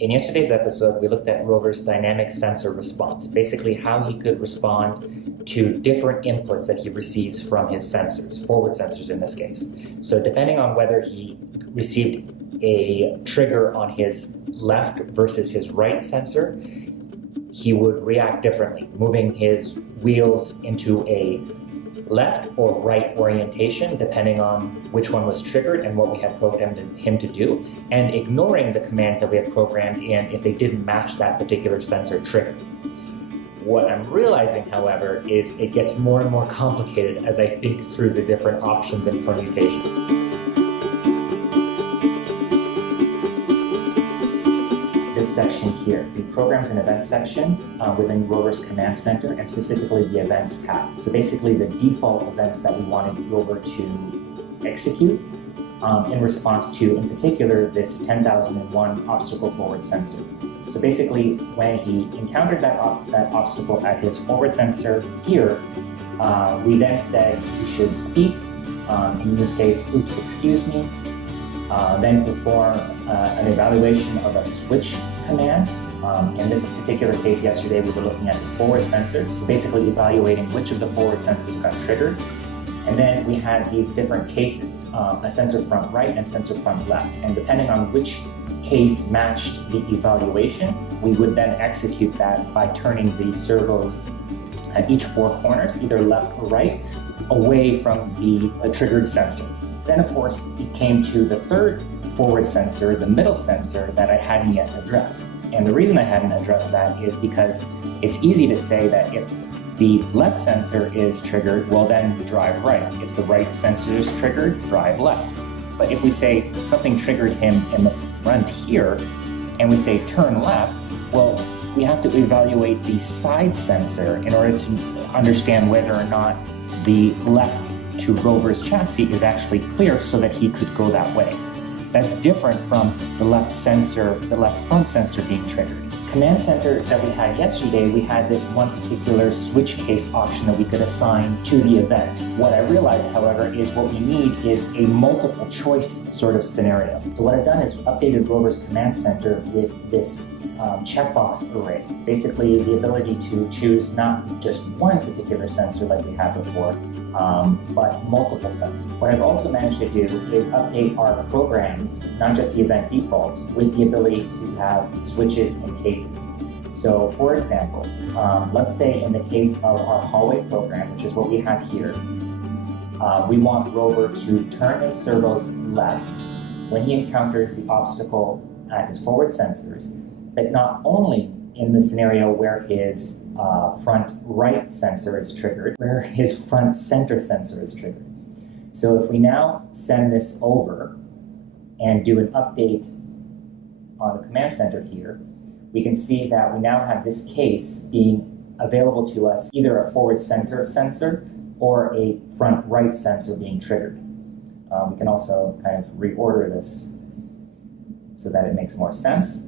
In yesterday's episode, we looked at ROVer's dynamic sensor response, basically how he could respond to different inputs that he receives from his sensors, forward sensors in this case. So depending on whether he received a trigger on his left versus his right sensor, he would react differently, moving his wheels into a left or right orientation depending on which one was triggered and what we had programmed him to do, and ignoring the commands that we had programmed in if they didn't match that particular sensor trigger. What I'm realizing, however, is it gets more and more complicated as I think through the different options and permutations. This section here, the Programs and Events section within ROVer's Command Center, and specifically the Events tab. So basically the default events that we wanted ROVer to execute in response to, in particular, this 10,001 obstacle forward sensor. So basically, when he encountered that obstacle at his forward sensor here, we then said you should speak, in this case, oops, excuse me, then perform an evaluation of a switch command. In this particular case yesterday, we were looking at the forward sensors, so basically evaluating which of the forward sensors got triggered. And then we had these different cases, a sensor front right and sensor front left. And depending on which case matched the evaluation, we would then execute that by turning the servos at each four corners, either left or right, away from the triggered sensor. Then, of course, it came to the third forward sensor, the middle sensor, that I hadn't yet addressed. And the reason I hadn't addressed that is because it's easy to say that if the left sensor is triggered, well then drive right. If the right sensor is triggered, drive left. But if we say something triggered him in the front here, and we say turn left, well, we have to evaluate the side sensor in order to understand whether or not the left to ROVer's chassis is actually clear so that he could go that way. That's different from the left sensor, the left front sensor being triggered. Command Center that we had yesterday, we had this one particular switch case option that we could assign to the events. What I realized, however, is what we need is a multiple choice sort of scenario. So what I've done is updated ROVer's Command Center with this checkbox array. Basically, the ability to choose not just one particular sensor like we had before, but multiple sensors. What I've also managed to do is update our programs, not just the event defaults, with the ability to have switches and cases. So, for example, let's say in the case of our hallway program, which is what we have here, we want ROVer to turn his servos left when he encounters the obstacle at his forward sensors, but not only in the scenario where his front right sensor is triggered, where his front center sensor is triggered. So if we now send this over and do an update on the Command Center here, we can see that we now have this case being available to us, either a forward center sensor or a front right sensor being triggered. We can also kind of reorder this so that it makes more sense.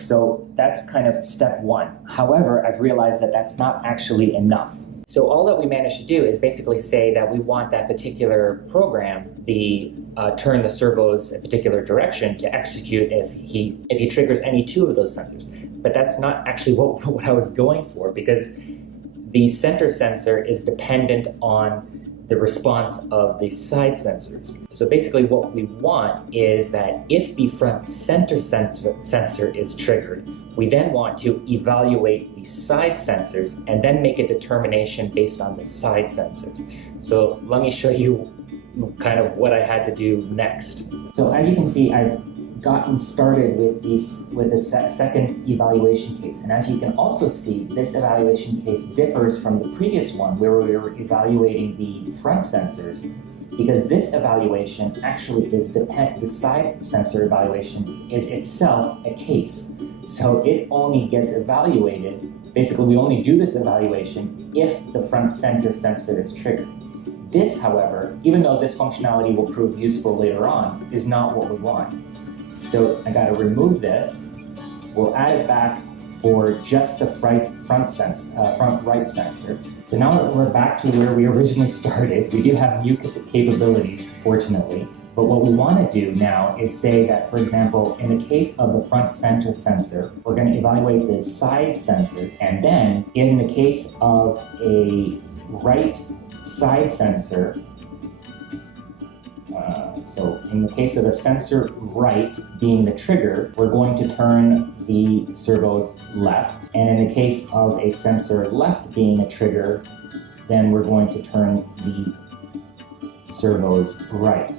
So that's kind of step one. However, I've realized that that's not actually enough. So all that we managed to do is basically say that we want that particular program, the turn the servos a particular direction, to execute if he triggers any two of those sensors. But that's not actually what I was going for, because the center sensor is dependent on the response of the side sensors. So basically what we want is that if the front center sensor is triggered, we then want to evaluate the side sensors and then make a determination based on the side sensors. So let me show you kind of what I had to do next. So as you can see, I've gotten started with the second evaluation case. And as you can also see, this evaluation case differs from the previous one where we were evaluating the front sensors, because this evaluation actually is the side sensor evaluation is itself a case. So it only gets evaluated, basically we only do this evaluation if the front center sensor is triggered. This, however, even though this functionality will prove useful later on, is not what we want. So I got to remove this. We'll add it back for just the front right sensor. So now that we're back to where we originally started, we do have new capabilities, fortunately. But what we want to do now is say that, for example, in the case of the front center sensor, we're going to evaluate the side sensors. And then in the case of a right side sensor, so in the case of a sensor right being the trigger, we're going to turn the servos left. And in the case of a sensor left being a trigger, then we're going to turn the servos right.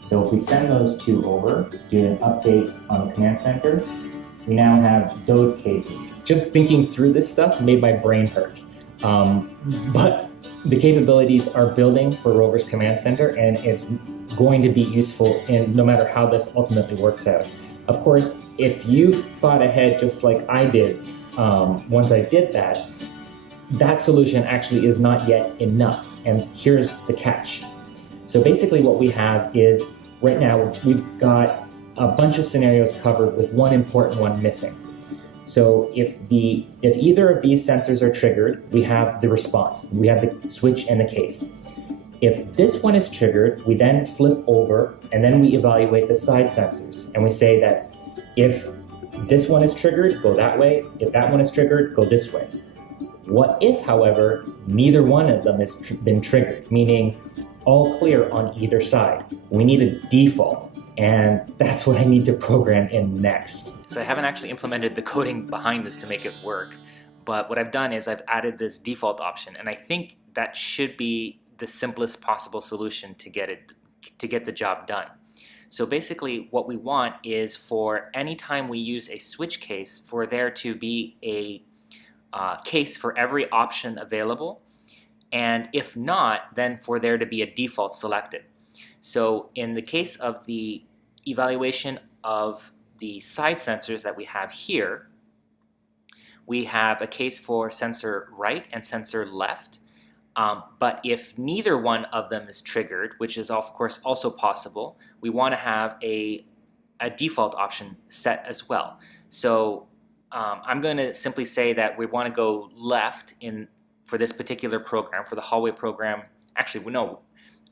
So if we send those two over, do an update on the command center, we now have those cases. Just thinking through this stuff made my brain hurt. But the capabilities are building for ROVer's command center, and it's going to be useful in no matter how this ultimately works out. Of course, if you thought ahead just like I did, once I did that, that solution actually is not yet enough. And here's the catch. So basically what we have is, right now, we've got a bunch of scenarios covered with one important one missing. So if either of these sensors are triggered, we have the response. We have the switch and the case. If this one is triggered, we then flip over and then we evaluate the side sensors. And we say that if this one is triggered, go that way. If that one is triggered, go this way. What if, however, neither one of them has been triggered, meaning all clear on either side? We need a default, and that's what I need to program in next. So I haven't actually implemented the coding behind this to make it work, but what I've done is I've added this default option, and I think that should be the simplest possible solution to get the job done. So basically what we want is for any time we use a switch case, for there to be a case for every option available, and if not, then for there to be a default selected. So in the case of the evaluation of the side sensors that we have here, we have a case for sensor right and sensor left. But if neither one of them is triggered, which is of course also possible, we want to have a default option set as well. So I'm going to simply say that we want to go left for this particular program, for the hallway program. Actually, no,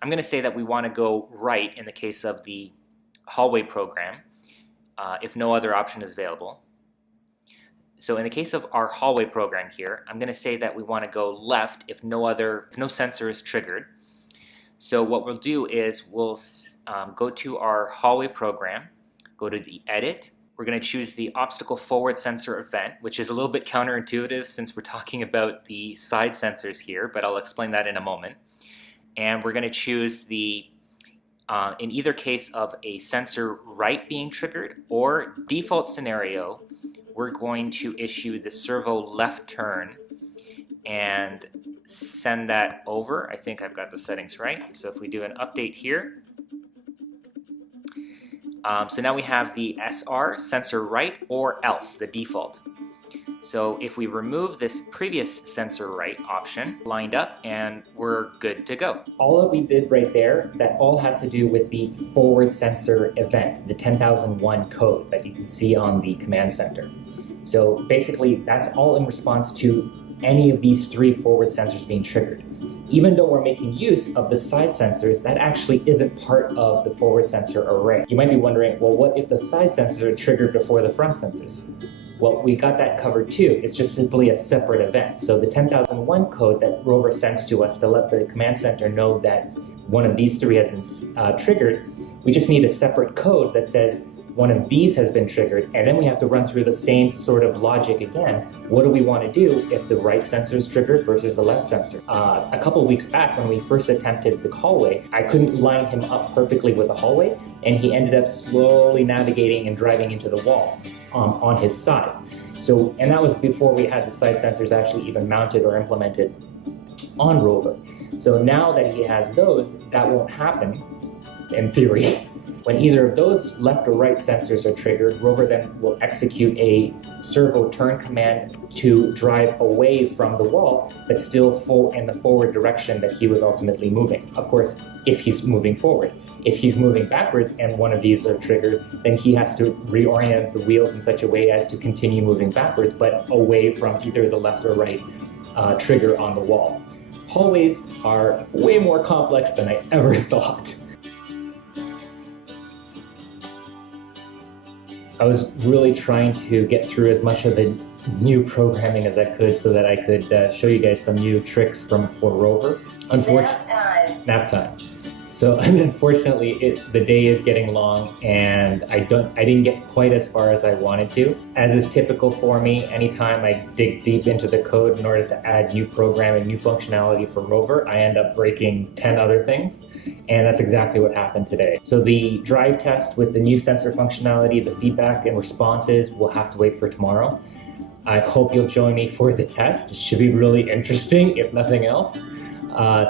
I'm going to say that we want to go right in the case of the hallway program, if no other option is available. So in the case of our hallway program here, I'm going to say that we want to go left if no sensor is triggered. So what we'll do is we'll go to our hallway program, go to the edit. We're going to choose the obstacle forward sensor event, which is a little bit counterintuitive since we're talking about the side sensors here, but I'll explain that in a moment. And we're going to choose the in either case of a sensor right being triggered or default scenario, we're going to issue the servo left turn and send that over. I think I've got the settings right. So if we do an update here, so now we have the SR, sensor right, or else, the default. So if we remove this previous sensor right option, lined up, and we're good to go. All that we did right there, that all has to do with the forward sensor event, the 10,001 code that you can see on the command center. So basically, that's all in response to any of these three forward sensors being triggered. Even though we're making use of the side sensors, that actually isn't part of the forward sensor array. You might be wondering, well, what if the side sensors are triggered before the front sensors? Well, we got that covered too. It's just simply a separate event. So the 10,001 code that ROVer sends to us to let the command center know that one of these three has been triggered, we just need a separate code that says one of these has been triggered, and then we have to run through the same sort of logic again. What do we want to do if the right sensor is triggered versus the left sensor? A couple of weeks back when we first attempted the hallway, I couldn't line him up perfectly with the hallway, and he ended up slowly navigating and driving into the wall on his side. So, and that was before we had the side sensors actually even mounted or implemented on ROVer. So now that he has those, that won't happen in theory. When either of those left or right sensors are triggered, ROVer then will execute a servo turn command to drive away from the wall, but still full in the forward direction that he was ultimately moving. Of course, if he's moving forward. If he's moving backwards and one of these are triggered, then he has to reorient the wheels in such a way as to continue moving backwards, but away from either the left or right trigger on the wall. Hallways are way more complex than I ever thought. I was really trying to get through as much of the new programming as I could so that I could show you guys some new tricks for ROVer. Nap time. So unfortunately, the day is getting long, and I didn't get quite as far as I wanted to. As is typical for me, anytime I dig deep into the code in order to add new programming, new functionality for ROVer, I end up breaking 10 other things. And that's exactly what happened today. So the drive test with the new sensor functionality, the feedback and responses, we'll have to wait for tomorrow. I hope you'll join me for the test. It should be really interesting, if nothing else.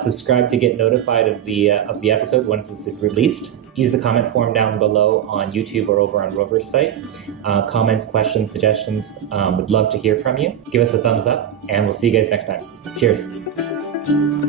Subscribe to get notified of the episode once it's released. Use the comment form down below on YouTube or over on ROVer's site. Comments, questions, suggestions, would love to hear from you. Give us a thumbs up, and we'll see you guys next time. Cheers.